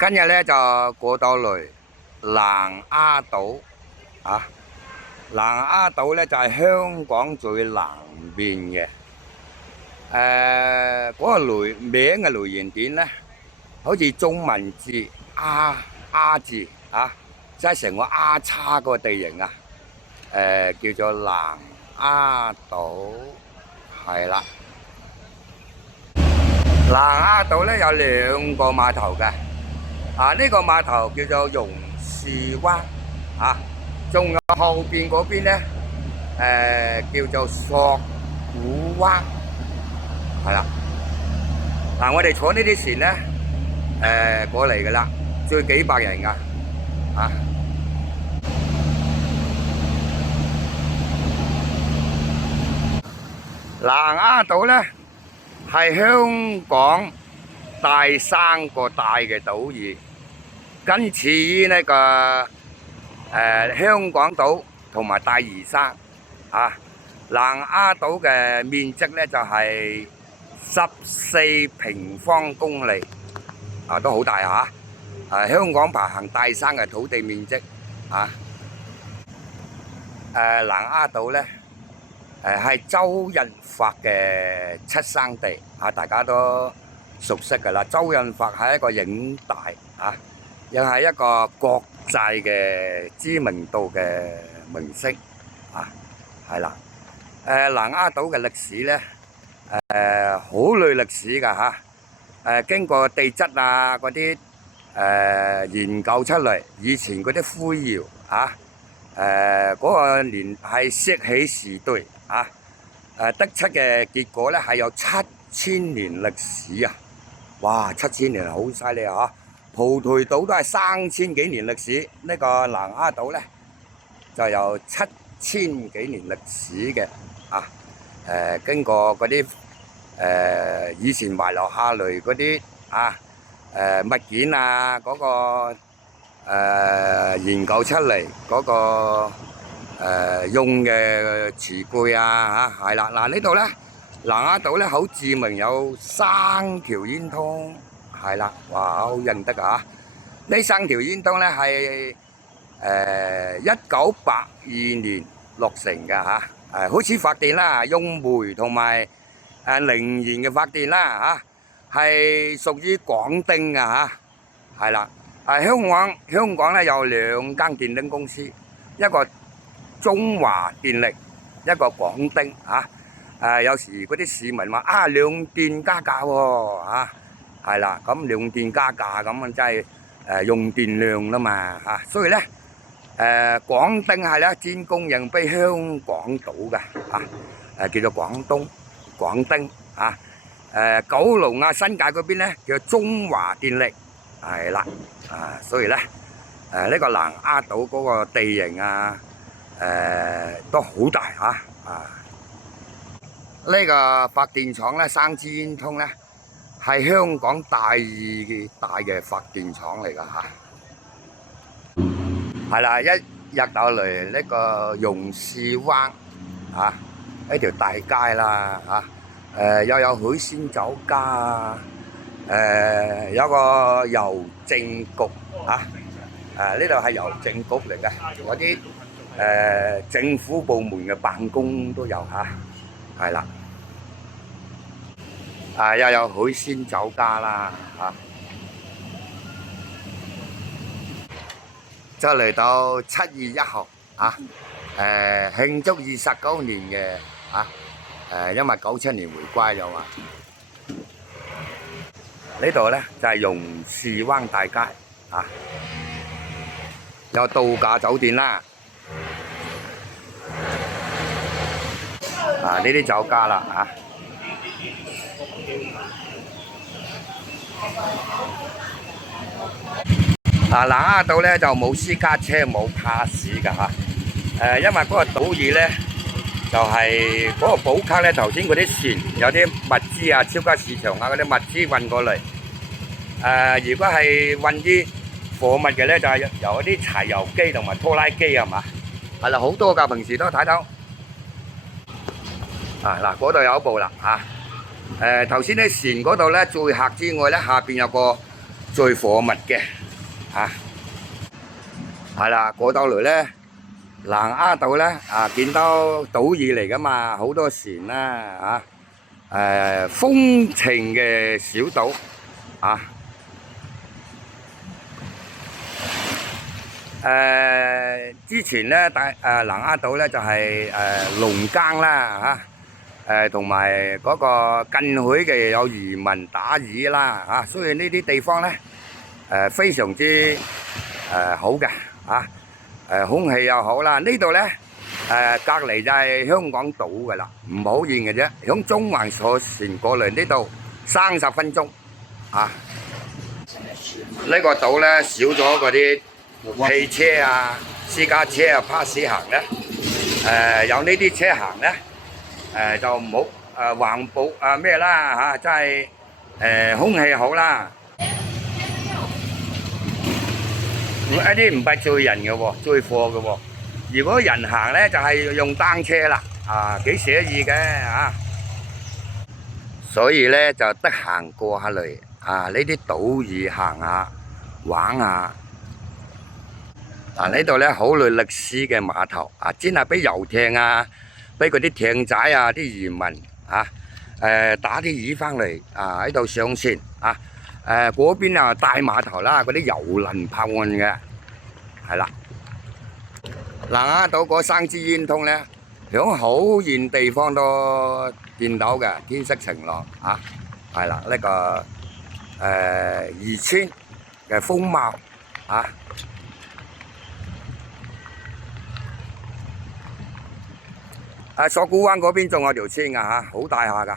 今日咧就過到嚟南丫島啊！南丫島咧就係香港最南邊嘅。嗰個名嘅來源點咧，好似中文字丫字啊，即係成個丫叉個地形啊。叫做南丫島，係啦。南丫島咧有兩個碼頭嘅。呢個碼頭叫做榕樹灣仲有後邊嗰邊咧，叫做索罟灣，係啦。我哋坐呢啲船咧，過嚟噶啦，最幾百人噶，南丫島咧係香港第三個大嘅島嶼。僅次於呢個香港島同埋大嶼山南丫島嘅面積咧就係14平方公里都好大香港排行第三嘅土地面積南丫島咧係周潤發嘅出生地大家都熟悉㗎啦。周潤發係一個影帝又係一個國際嘅知名度嘅明星係啦。南丫島嘅歷史咧，好耐歷史㗎經過地質嗰啲研究出嚟，以前嗰啲灰窯嗰個年係石器時代得出嘅結果咧係有7000年歷史哇！7000年好犀利蒲台島都係3000幾年歷史，呢個南丫島咧就有7000幾年歷史嘅經過嗰啲以前遺留下嚟嗰啲物件嗰個研究出嚟嗰個用嘅瓷具係啦。呢度咧南丫島咧好著名，有3條煙通。係啦，哇，好認得呢3條煙通咧係1982年落成嘅好似發電啦，用煤同埋能源嘅發電啦係屬於廣丁嘅係啦。香港咧有2間電力公司，一個中華電力，一個廣丁有時嗰啲市民話兩電加價喎係啦，咁兩電加價咁即係用電量啦嘛所以咧廣丁係咧專供應俾香港島嘅叫做廣丁九龍新界嗰邊咧叫中華電力係啦所以咧呢個南丫島嗰個地形都好大呢個發電廠咧3支煙通咧係香港第2大嘅發電廠嚟㗎係啦。一入到嚟呢個榕樹灣呢條大街啦又有海鮮酒家有個郵政局呢度係郵政局嚟嘅，嗰啲政府部門嘅辦公都有係啦。又有海鮮酒家啦就嚟到7月1號慶祝29年嘅因為97年回歸咗嘛。呢度咧就係榕樹灣大街有度假酒店啦呢啲酒家啦南丫島咧就冇私家車冇巴士㗎因為嗰個島嶼咧就係嗰個寶卡咧，頭先嗰啲船有啲物資超級市場嗰啲物資運過嚟如果係運啲貨物嘅咧就係由一啲柴油機同埋拖拉機係嘛係啦，好多㗎，平時都睇到嗰度有一部啦頭先啲船嗰度咧載客之外咧，下邊有個最火密嘅嚇。係啦，過到嚟咧，南丫島咧見到島嶼嚟噶嘛，好多船啦風情嘅小島之前咧南丫島咧就係農耕啦同埋嗰個近海嘅有漁民打魚啦所以呢啲地方咧非常之好嘅空氣又好啦。呢度咧隔離就係香港島噶啦，唔好遠嘅啫，響中環坐船過嚟呢度30分鐘呢個島咧少咗嗰啲汽車私家車巴士行咧，有呢啲車行咧，就唔好環保咩啦真係空氣好啦。一啲唔係載人嘅喎，載貨嘅喎。如果人行咧，就係用單車啦，幾寫意嘅所以咧就得閒過下嚟呢啲島嶼行下玩下。呢度咧好耐歷史嘅碼頭專係俾遊艇俾嗰啲艇仔啲漁民打啲魚翻嚟喺度上船嗰邊大碼頭啦，嗰啲遊輪泊岸嘅係啦。南丫島嗰3支煙通咧，響好遠地方都見到嘅，天色晴朗係啦。呢個漁村嘅風貌索罟灣嗰邊仲有條村㗎好大下㗎。